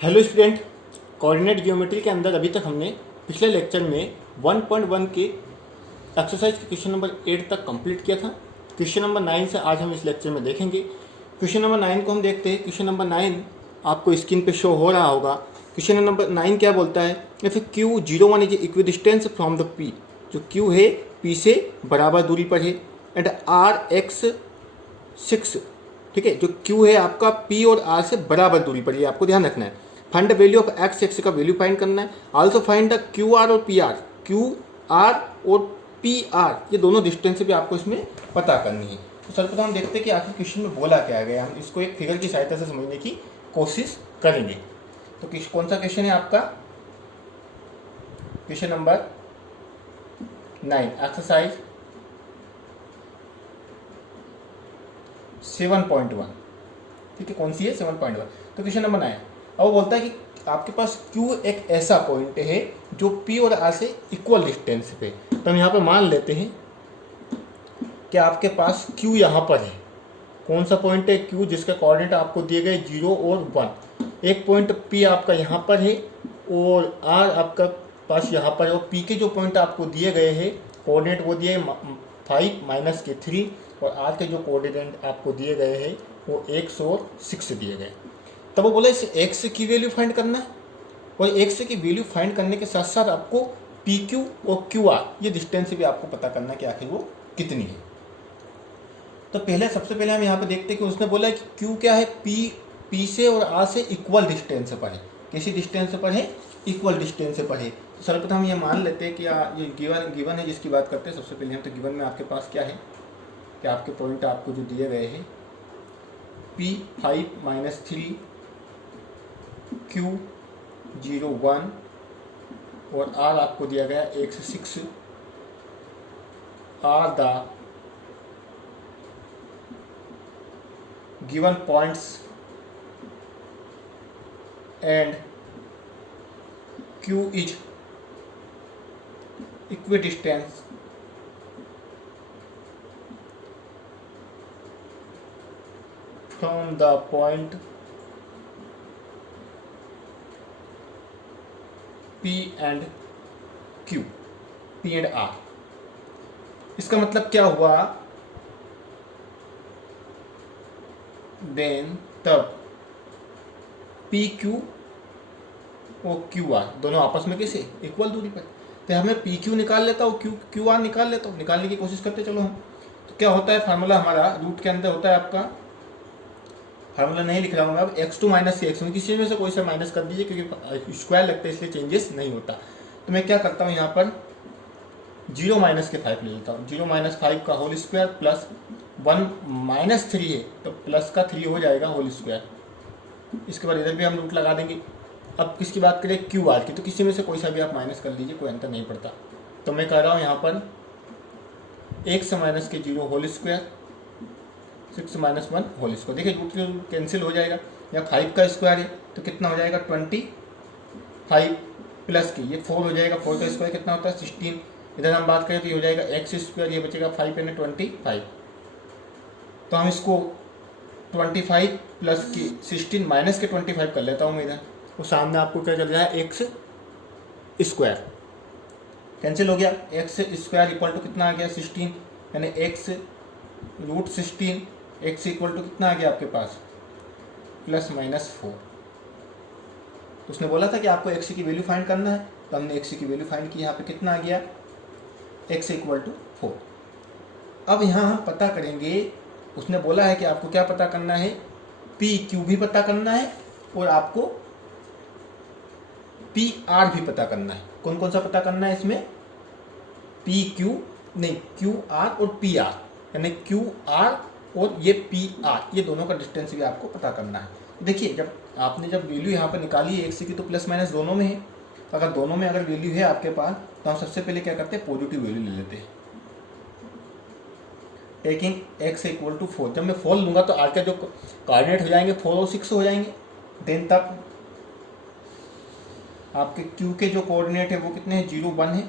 Hello student, coordinate geometry के अंदर अभी तक हमने पिछले लेक्चर में 1.1 के एक्सरसाइज के क्वेश्चन नंबर 8 तक कंप्लीट किया था। क्वेश्चन नंबर 9 से आज हम इस लेक्चर में देखेंगे। क्वेश्चन नंबर 9 को हम देखते हैं। क्वेश्चन नंबर 9 आपको स्क्रीन पे शो हो रहा होगा। क्वेश्चन नंबर 9 क्या बोलता है, if Q01 is equidistance from the P, जो Q है P से बराबर दूरी पर है, एंड R(x)(6), ठीक है, जो Q है आपका P और R से बराबर दूरी पर, ये आपको ध्यान रखना है। Find the value of x का वैल्यू फाइंड करना है। आल्सो फाइंड द QR और PR, QR और PR, ये दोनों डिस्टेंस भी आपको इसमें पता करनी है। तो सर्वप्रथम हम देखते हैं कि आखिर क्वेश्चन में बोला क्या गया। हम इसको एक फिगर की सहायता से समझने की कोशिश करेंगे। तो कौन सा क्वेश्चन है आपका? क्वेश्चन नंबर 9, एक्सरसाइज 7.1, ठीक है। कौन सी है? 7.1। तो क्वेश्चन नंबर 9 अब वो बोलता है कि आपके पास Q एक ऐसा पॉइंट है जो P और R से इक्वल डिस्टेंस पे। तो हम यहाँ पे मान लेते हैं कि आपके पास Q यहाँ पर है। कौन सा पॉइंट है? Q जिसका कोऑर्डिनेट आपको दिए गए 0 और 1। एक पॉइंट P आपका यहाँ पर है और R आपका पास यहाँ पर है, और P के जो पॉइंट आपको दिए गए हैं कोऑर्डिनेट वो दिए 5 - 3, और R के जो कोऑर्डिनेट आपको दिए गए हैं वो x और 6 दिए गए। तब वो बोला इस x की वैल्यू फाइंड करना है, और x की वैल्यू फाइंड करने के साथ साथ आपको PQ और QR ये डिस्टेंस भी आपको पता करना है कि आखिर वो कितनी है। तो सबसे पहले हम यहाँ पे देखते हैं कि उसने बोला है कि Q क्या है, P से और R से इक्वल डिस्टेंस पर है। किसी डिस्टेंस पर है? इक्वल डिस्टेंस पर है। तो सर्वप्रथम हम ये मान लेते हैं कि ये गिवन है जिसकी बात करते हैं। सबसे पहले हम तो गिवन में आपके पास क्या है कि आपके पॉइंट आपको जो दिए गए हैं P 5 - 3, Q 0 1 और R आपको दिया गया x 6 are the given points and Q is equidistance from the point P and Q, P and R। इसका मतलब क्या हुआ? देन तब PQ और QR दोनों आपस में कैसे इक्वल दूरी पर। तो हमें PQ निकाल लेता हूँ, QR निकाल लेता हूँ, निकालने की कोशिश करते चलो हम। तो क्या होता है फार्मूला हमारा रूट के अंदर होता है आपका, फार्मूला नहीं लिख रहा हूँ मैं अब, x2 - x में किसी में से कोई सा माइनस कर दीजिए क्योंकि स्क्वायर लगता है इसलिए चेंजेस नहीं होता। तो मैं क्या करता हूँ यहाँ पर 0 - 5 ले लेता हूँ। 0 - 5 का होल स्क्वायर प्लस 1 - 3 है तो प्लस का 3 हो जाएगा होल स्क्वायर। इसके बाद इधर भी हम रूट लगा देंगे। अब किसकी बात करें? QR की। तो किसी में से कोई सा भी आप माइनस कर लीजिए, कोई अंतर नहीं पड़ता। तो मैं कह रहा हूँ यहाँ पर x - 0 whole square 6 - 1 whole square. देखिए रूट कैंसिल हो जाएगा। या 5 का स्क्वायर है तो कितना हो जाएगा 25 प्लस की ये 4 हो जाएगा। 4 का स्क्वायर कितना होता है 16। इधर हम बात करें तो ये हो जाएगा x स्क्वायर, ये बचेगा 5 यानी 25। तो हम इसको 25 प्लस की 16 माइनस के 25 कर लेता हूँ मैं इधर। तो सामने आपको क्या चल रहा है x स्क्वायर कैंसिल हो गया। x स्क्वायर इक्वल टू कितना आ गया 16, यानी x root 16, x equal to कितना आ गया आपके पास ±4। उसने बोला था कि आपको x की वैल्यू फाइंड करना है, तो हमने x की वैल्यू फाइंड की। यहाँ पे कितना आ गया x इक्वल टू 4। अब यहाँ हम पता करेंगे, उसने बोला है कि आपको क्या पता करना है, PQ भी पता करना है और आपको PR भी पता करना है। कौन कौन सा पता करना है इसमें? PQ नहीं, QR और PR, यानी QR और ये PR, ये दोनों का डिस्टेंस भी आपको पता करना है। देखिए जब वैल्यू यहाँ पर निकाली है x की, तो प्लस माइनस दोनों में है। तो अगर दोनों में अगर वैल्यू है आपके पास तो हम सबसे पहले क्या करते हैं, पॉजिटिव वैल्यू ले लेते हैं। टेकिंग x इक्वल टू 4, जब मैं 4 लूँगा तो r के जो कोऑर्डिनेट हो जाएंगे 4 और 6 हो जाएंगे। देन तब आपके Q के जो कोऑर्डिनेट है वो कितने हैं 0 1 है,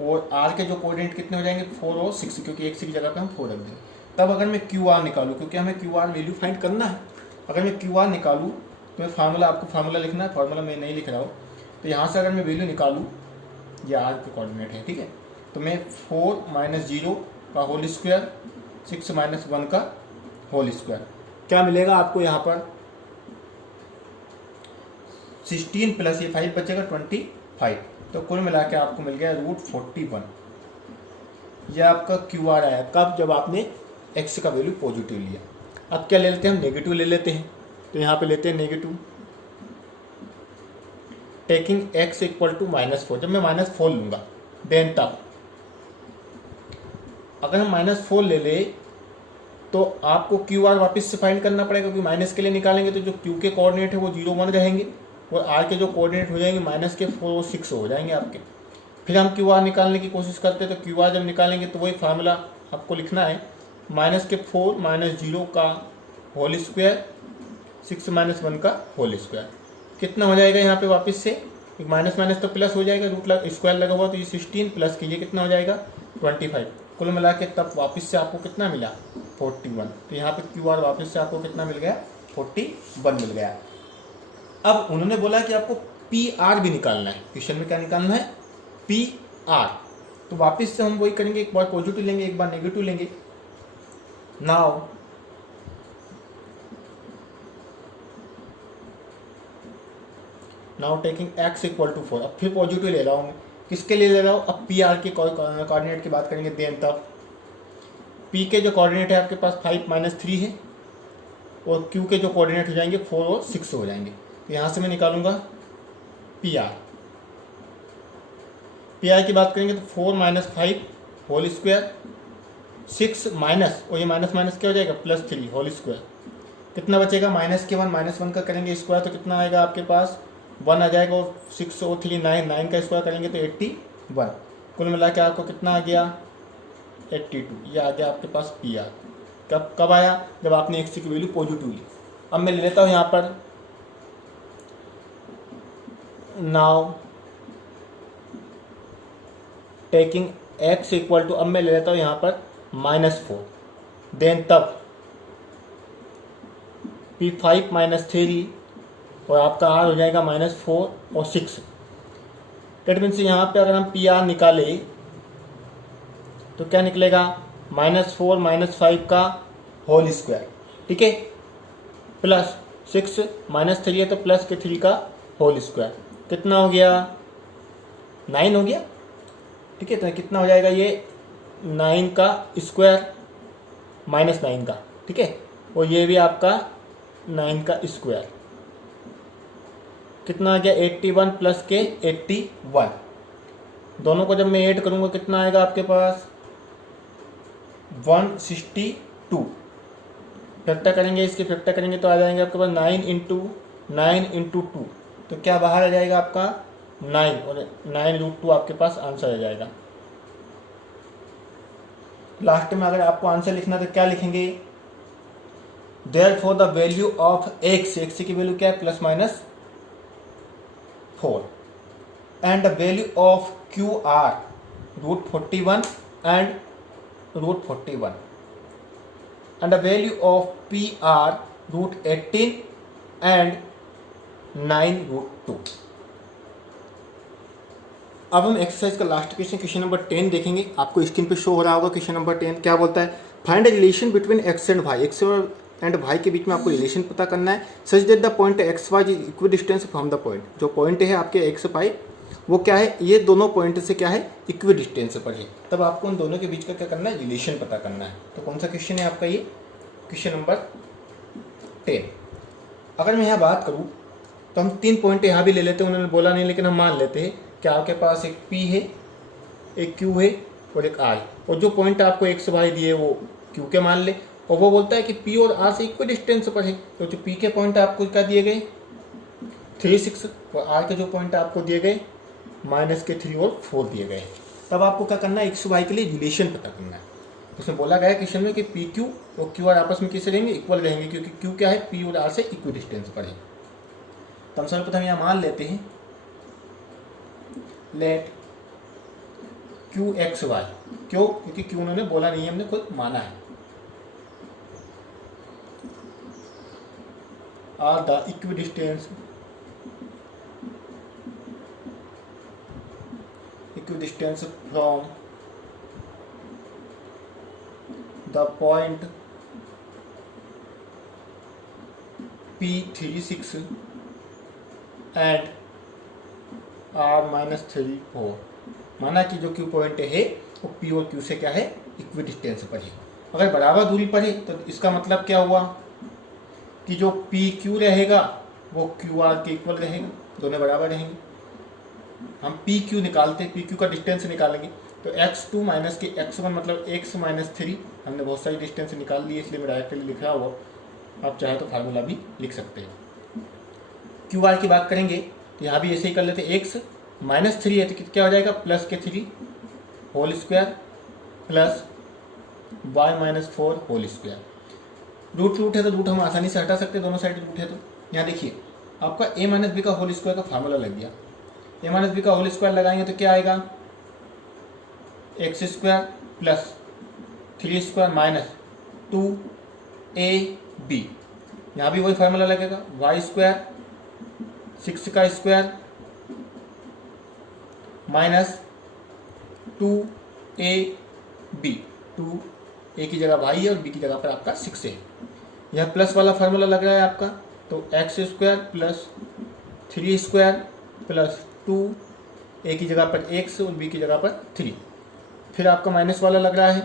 और R के जो कोऑर्डिनेट कितने हो जाएंगे 4 और 6, क्योंकि x की जगह पे हम 4 रख देंगे। तब अगर मैं QR निकालूँ, क्योंकि हमें QR वैल्यू फाइंड करना है, अगर मैं QR निकालूँ मैं फार्मूला, आपको फार्मूला लिखना है, फार्मूला मैं नहीं लिख रहा हूँ। तो यहाँ से अगर मैं वैल्यू निकालूँ, ये आर के कोऑर्डिनेट है, ठीक है, तो मैं 4 - 0 का होल स्क्वायर 6 - 1 का होल स्क्वायर, क्या मिलेगा आपको यहाँ पर 16 प्लस ये 5 बचेगा 25, तो कुल मिला के आपको मिल गया √41। यह आपका क्यू आर आया कब, जब आपने एक्स का वैल्यू पॉजिटिव लिया। अब क्या ले लेते हैं हम, नेगेटिव ले लेते हैं। तो यहाँ पे लेते हैं negative, taking x equal to -4। जब मैं -4 लूँगा देन तब, अगर हम -4 ले ले तो आपको क्यू आर वापस से फाइंड करना पड़ेगा, क्योंकि माइनस के लिए निकालेंगे तो जो क्यू के कोऑर्डिनेट है वो 0 1 रहेंगे, और आर के जो कोऑर्डिनेट हो जाएंगे -4 6 हो जाएंगे आपके। फिर हम क्यू आर निकालने की कोशिश करते हैं, तो क्यू आर जब निकालेंगे तो वही फार्मूला आपको लिखना है, -4 - 0 का होल स्क्वायर 6 - 1 का होल स्क्वायर। कितना हो जाएगा यहाँ पे वापस से, एक माइनस माइनस तो प्लस हो जाएगा, रूट स्क्वायर लगा हुआ, तो ये 16 प्लस कीजिए कितना हो जाएगा 25। कुल मिला के तब वापस से आपको कितना मिला 41। तो यहाँ पे क्यू आर वापस से आपको कितना मिल गया 41 मिल गया। अब उन्होंने बोला कि आपको पी आर भी निकालना है, क्वेश्चन में क्या निकालना है पी आर। तो वापस से हम वही करेंगे, एक बार पॉजिटिव लेंगे एक बार नेगेटिव लेंगे। Now taking x equal to 4, अब फिर पॉजिटिव ले रहा हूँ, किसके लिए ले रहा हूँ, अब पी आर के कोऑर्डिनेट की बात करेंगे देन तब। पी के जो कोऑर्डिनेट है आपके पास 5 - 3 है, और क्यू के जो कोऑर्डिनेट हो जाएंगे 4 और 6 हो जाएंगे। तो यहाँ से मैं निकालूंगा पी आर। पी आर की बात करेंगे तो 4 - 5 होल स्क्वायर 6 माइनस, और ये माइनस माइनस क्या हो जाएगा +3 होल स्क्वायर। कितना बचेगा -1 का करेंगे स्क्वायर तो कितना आएगा आपके पास 1 आ जाएगा, और 6 और 3 9 का स्क्वायर करेंगे तो 81। कुल मिला के आपको कितना आ गया 82। ये आ गया आपके पास पी आर। कब आया, जब आपने एक्स की वैल्यू पॉजिटिव ली। अब मैं ले लेता हूँ यहाँ पर, now taking x equal to, अब मैं ले लेता हूँ यहाँ पर -4, देन तब P5 - 3, और आपका आर हो जाएगा -4 और 6। डेट मीन्स यहाँ पे अगर हम पी आर निकाले तो क्या निकलेगा -4 - 5 का होल स्क्वायर, ठीक है, प्लस 6 -3 है तो प्लस के 3 का होल स्क्वायर। कितना हो गया 9 हो गया, ठीक है। तो कितना हो जाएगा ये 9 का स्क्वायर -9 का, ठीक है, और ये भी आपका 9 का स्क्वायर। कितना आ गया 81 प्लस के 81। दोनों को जब मैं ऐड करूंगा कितना आएगा आपके पास 162। फैक्टर करेंगे, इसके फैक्टर करेंगे तो आ जाएंगे आपके पास 9 × 2, तो क्या बाहर आ जाएगा आपका 9, और 9√2 आपके पास आंसर आ जाएगा। लास्ट में अगर आपको आंसर लिखना तो क्या लिखेंगे, therefore the value of x की वैल्यू क्या है +4, and the value of Q R √41 and √41, and the value of PR √18 and 9√2। अब हम एक्सरसाइज का लास्ट क्वेश्चन नंबर 10 देखेंगे। आपको स्क्रीन पे शो हो रहा होगा क्वेश्चन नंबर 10 क्या बोलता है, find a relation between x and y. X and y के बीच में आपको रिलेशन पता करना है, such that the point x y is equidistance from the point. जो पॉइंट है आपके एक्स वाई वो क्या है, ये दोनों पॉइंट से क्या है इक्वी डिस्टेंस पर है। तब आपको उन दोनों के बीच का क्या करना है, रिलेशन पता करना है। तो कौन सा क्वेश्चन है आपका, ये क्वेश्चन नंबर 10। अगर मैं यहाँ बात करूँ तो हम 3 पॉइंट यहाँ भी ले लेते हैं, उन्होंने बोला नहीं लेकिन हम मान लेते हैं कि आपके पास एक P है, एक Q है और एक R, और जो पॉइंट आपको एक्स वाई दिए वो Q के मान ले, और वो बोलता है कि P और R से इक्वी डिस्टेंस पर है। तो जो P के पॉइंट आपको क्या दिए गए 3 6, और R के जो पॉइंट आपको दिए गए -3 और 4 दिए गए। तब आपको क्या करना है, एक्स वाई के लिए रिलेशन पता करना है। उसमें बोला गया है क्वेश्चन में कि पी क्यू और क्यू आर आपस में कैसे रहेंगे, इक्वल रहेंगे, क्योंकि क्यू क्या है पी और आर से इक्वी डिस्टेंस पर है। तो हम सर्वप्रथम यहाँ मान लेते हैं लेट क्यू एक्स वाई, क्यों, क्योंकि क्यू उन्होंने बोला नहीं है, हमने खुद माना है। Are the equidistance from the point P36 and R-34। माना कि जो क्यू पॉइंट है वो पी और क्यू से क्या है, इक्विडिस्टेंस पर है। अगर बराबर दूरी पर है तो इसका मतलब क्या हुआ कि जो पी क्यू रहेगा वो क्यू आर के इक्वल रहेगा, दोनों बराबर रहेंगे। हम पी क्यू निकालते हैं, पी क्यू का डिस्टेंस निकालेंगे तो x2 माइनस के x1 मतलब x माइनस 3। हमने बहुत सारी डिस्टेंस निकाल ली है इसलिए मैं डायरेक्टली लिख रहा हुआ, आप चाहे तो फार्मूला भी लिख सकते हैं। क्यू आर की बात करेंगे तो यहाँ भी ऐसे ही कर लेते, x माइनस 3 है तो क्या हो जाएगा प्लस के 3 whole square plus y minus 4 whole square. Root है तो रूट हम आसानी से हटा सकते हैं, दोनों साइड रूट है तो। यहाँ देखिए आपका a माइनस बी का होल स्क्वायर का फार्मूला लग गया। a माइनस बी का होल स्क्वायर लगाएंगे तो क्या आएगा, x square plus 3 square minus 2ab। यहाँ भी वही फार्मूला लगेगा, वाई स्क्वायर 6 का स्क्वायर माइनस 2ab। 2a की जगह वाई है और b की जगह पर आपका 6 है। यह प्लस वाला फार्मूला लग रहा है आपका, तो x square plus 3 square plus 2a की जगह पर x और b की जगह पर 3। फिर आपका माइनस वाला लग रहा है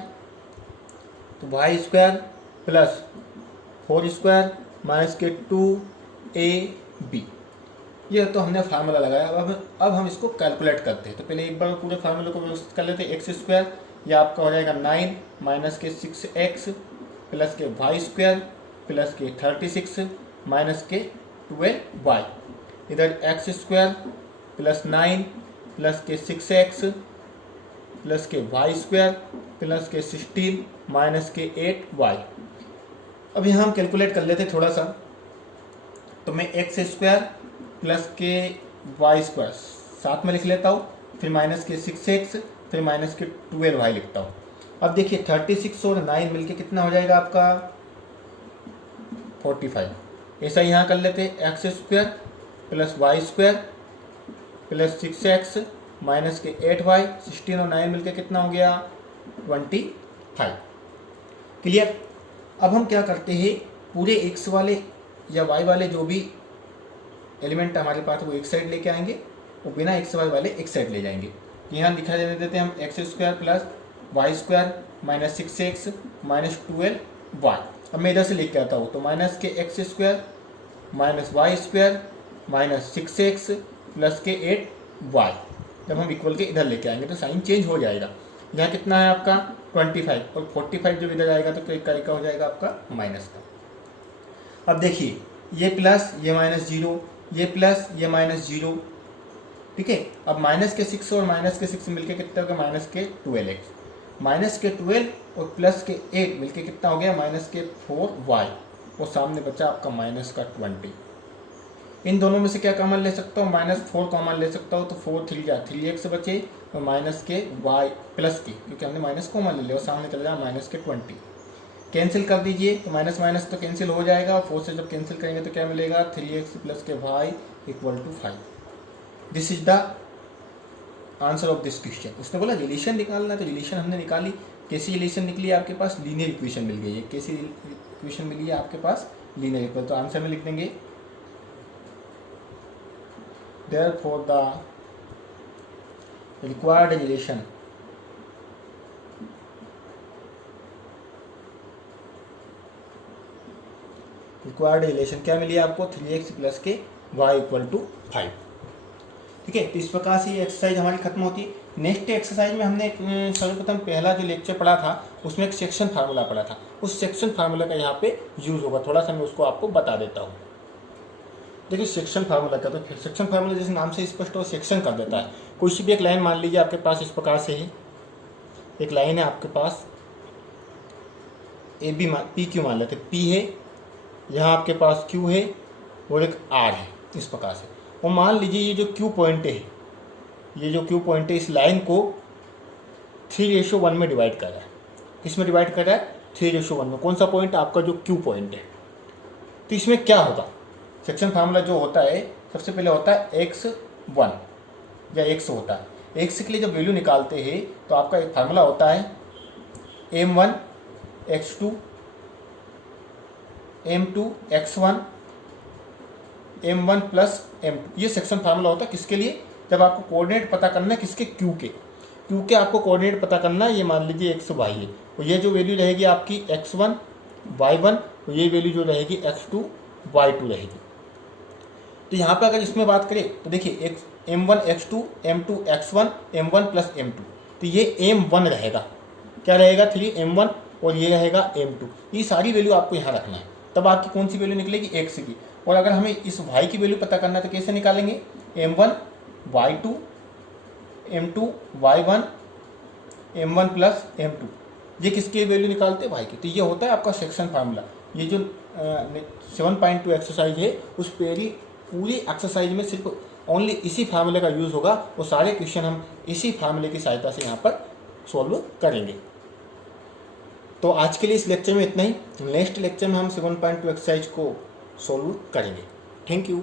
तो y square plus 4 square minus के 2ab। ये तो हमने फार्मूला लगाया। अब हम इसको कैलकुलेट करते हैं। तो पहले एक बार पूरे फार्मूले को व्यवस्थित कर लेते हैं। एक्स स्क्वायर या आपका हो जाएगा 9 माइनस के 6x प्लस के वाई स्क्वायर प्लस के 36 माइनस के 12y। इधर एक्स स्क्वायर प्लस 9 प्लस के 6x प्लस के वाई स्क्वायर प्लस के 16 माइनस के 8y। अब यहाँ हम कैलकुलेट कर लेते थोड़ा सा। तो मैं एक्स स्क्वायर प्लस के वाई स्क्वायर साथ में लिख लेता हूँ, फिर माइनस के 6x फिर माइनस के 12y लिखता हूँ। अब देखिए 36 और 9 मिलके कितना हो जाएगा आपका 45। ऐसा यहाँ कर लेते हैं, x square plus y square plus 6x minus के 8y, 16 और 9 मिलके कितना हो गया 25। क्लियर। अब हम क्या करते हैं, पूरे x वाले या y वाले जो भी एलिमेंट हमारे पास वो एक साइड लेके आएंगे और बिना x y वाले एक साइड ले जाएंगे। यहाँ दिखा देते हैं हम x square plus y square minus 6x minus 12y। अब मैं इधर से लेके आता हूँ तो माइनस के x square minus y square minus 6x plus के 8y। जब हम इक्वल के इधर लेके आएंगे तो साइन चेंज हो जाएगा। यहाँ कितना है आपका 25 और 45 जब इधर आएगा तो का हो जाएगा आपका माइनस का। अब देखिए ये प्लस ये माइनस 0, ये प्लस ये माइनस 0, ठीक है। अब माइनस के 6 और माइनस के 6 मिलके कितना हो गया माइनस के 12x, माइनस के 12 और प्लस के 8 मिलके कितना हो गया माइनस के 4y और सामने बचा आपका माइनस का 20। इन दोनों में से क्या कॉमन ले सकता हूँ, -4 कॉमन ले सकता हूँ तो 4 3 या 3x बचे और माइनस के y प्लस के, क्योंकि हमने माइनस कॉमन ले लिया और सामने चला जाए माइनस के 20। कैंसिल कर दीजिए तो माइनस माइनस तो कैंसिल हो जाएगा, 4 से जब कैंसिल करेंगे तो क्या मिलेगा 3x प्लस के y equal to 5। This is the answer of this question. उसने बोला रिलेशन निकालना, तो रिलेशन हमने निकाली। कैसी रिलेशन निकली है आपके पास, लीनियर इक्वेशन मिल गई है। कैसी इक्वेशन मिली है आपके पास, लीनियर इक्वेशन। तो आंसर में लिख देंगे therefore the required relation क्या मिली है आपको 3x प्लस के y इक्वल टू 5। ठीक है। तो इस प्रकार से ये एक्सरसाइज हमारी खत्म होती है। नेक्स्ट एक्सरसाइज में हमने सर्वप्रथम पहला जो लेक्चर पढ़ा था उसमें एक सेक्शन फार्मूला पढ़ा था। उस सेक्शन फार्मूला का यहाँ पे यूज होगा, थोड़ा सा मैं उसको आपको बता देता हूँ। देखिए सेक्शन फार्मूला का, तो फिर सेक्शन फार्मूला जैसे नाम से स्पष्ट हो सेक्शन कर देता है। कोई सी भी एक लाइन मान लीजिए आपके पास इस प्रकार से है, एक लाइन है आपके पास ए बी पी क्यू मान लेते, पी है, यहाँ आपके पास क्यू है और एक आर है इस प्रकार से। और मान लीजिए ये जो क्यू पॉइंट है, ये जो क्यू पॉइंट है इस लाइन को 3:1 में डिवाइड कर रहा है। किसमें डिवाइड कर रहा है 3:1 में। कौन सा पॉइंट, आपका जो क्यू पॉइंट है। तो इसमें क्या होगा, सेक्शन फार्मूला जो होता है सबसे पहले होता है x1 या x होता है। x के लिए जब वैल्यू निकालते हैं तो आपका एक फार्मूला होता है m1 x2 m2 x1 m1 plus m2। ये सेक्शन फार्मूला होता है किसके लिए, जब आपको कोऑर्डिनेट पता करना है किसके, q के आपको कोऑर्डिनेट पता करना है। ये मान लीजिए x y है, तो ये जो वैल्यू रहेगी आपकी x1 y1, तो ये वैल्यू जो रहेगी x2 y2 रहेगी। तो यहाँ पर अगर इसमें बात करें तो देखिए m1 x2 m2 x1 m1 plus m2, तो ये m1 रहेगा, क्या रहेगा 3m1, और ये रहेगा m2। ये सारी वैल्यू आपको यहाँ रखना है, तब आपकी कौन सी वैल्यू निकलेगी, x की। और अगर हमें इस y की वैल्यू पता करना है तो कैसे निकालेंगे, m1 y2 m2 y1 m1 plus m2, ये किसकी वैल्यू निकालते हैं, y की। तो ये होता है आपका सेक्शन फार्मूला। ये जो 7.2 एक्सरसाइज है उस पूरी एक्सरसाइज में सिर्फ ओनली इसी फार्मूले का यूज़ होगा, वो सारे क्वेश्चन हम इसी फार्मूले की सहायता से यहाँ पर सॉल्व करेंगे। तो आज के लिए इस लेक्चर में इतना ही। नेक्स्ट लेक्चर में हम 7.2 एक्सरसाइज को सॉल्व करेंगे। Thank you.